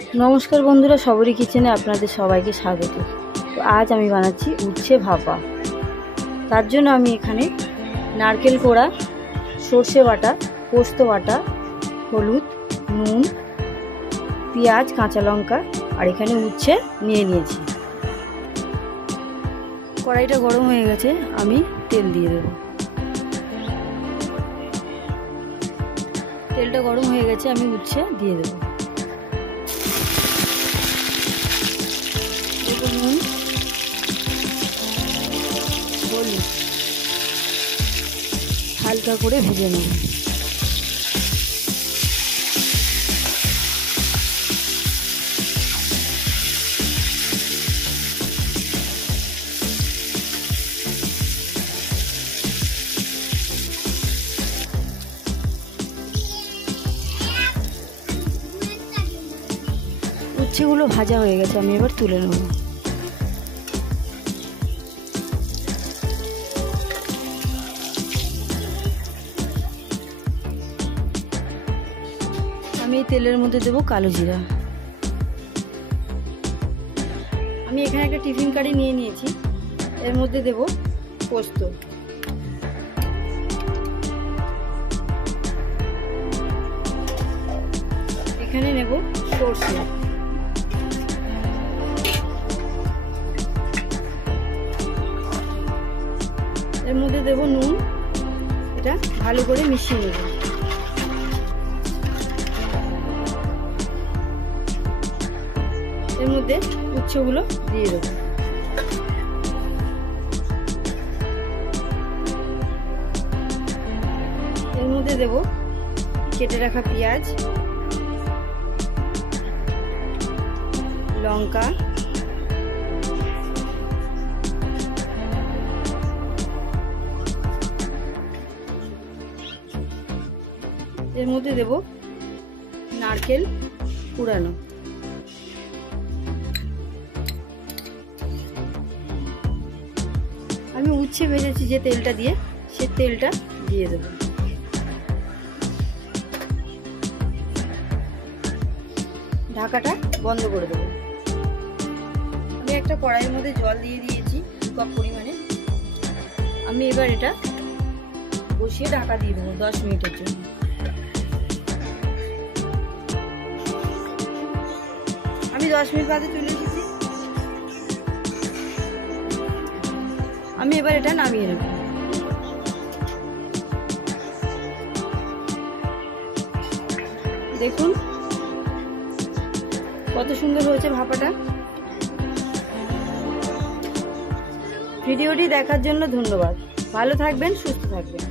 नमस्कार बंधुरा सबरी किचेने आपनादेर सबाइके स्वागत। तो आज आमी बानाচ্ছি उচ্ছে भापा। तार जोन्नो आमी एखाने नारकेल कोड़ा, सर्षे बाटा, पोस्तो बाटा, हलुद, नुन, पेঁয়াজ, काँचा लंका और एखाने उচ্ছে निये निয়েছি। कड़ाईटा गरम হয়ে গেছে, আমি তেল দিয়ে দেব। তেলটা গরম হয়ে গেছে, আমি উচ্ছে দিয়ে দেব। নুন, হলুদ হালকা করে ভেজে নেব। উচ্ছেগুলো ভাজা হয়ে গেছে, আমি এবার তুলে নেব। আমি এই তেলের মধ্যে দেব কালো জিরা। আমি এখানে একটা টিফিন কারি নিয়ে নিয়েছি, এর মধ্যে দেব পোস্ত। এখানে নেব সরষে। এর মধ্যে দেব নুন, এটা ভালো করে মিশিয়ে নেব। এর মধ্যে উচ্ছেগুলো দিয়ে দেব। এর মধ্যে দেব কেটে রাখা পেঁয়াজ, লঙ্কা, এর মধ্যে দেব নারকেল কুড়ানো। আমি উচ্ছে ভেজেছি যে তেলটা দিয়ে, সে তেলটা দিয়ে দেব। ঢাকাটা বন্ধ করে দেব। আমি একটা কড়াইয়ের মধ্যে জল দিয়ে দিয়েছি 2 কাপ পরিমাণে। আমি এবার এটা বসিয়ে ঢাকা দিয়ে দেবো 10 মিনিটের জন্য। আমি 10 মিনিট বাদে চলে এসেছি। আমি এবার এটা নামিয়ে নেব। দেখুন কত সুন্দর হয়েছে ভাপাটা। ভিডিওটি দেখার জন্য ধন্যবাদ। ভালো থাকবেন, সুস্থ থাকবেন।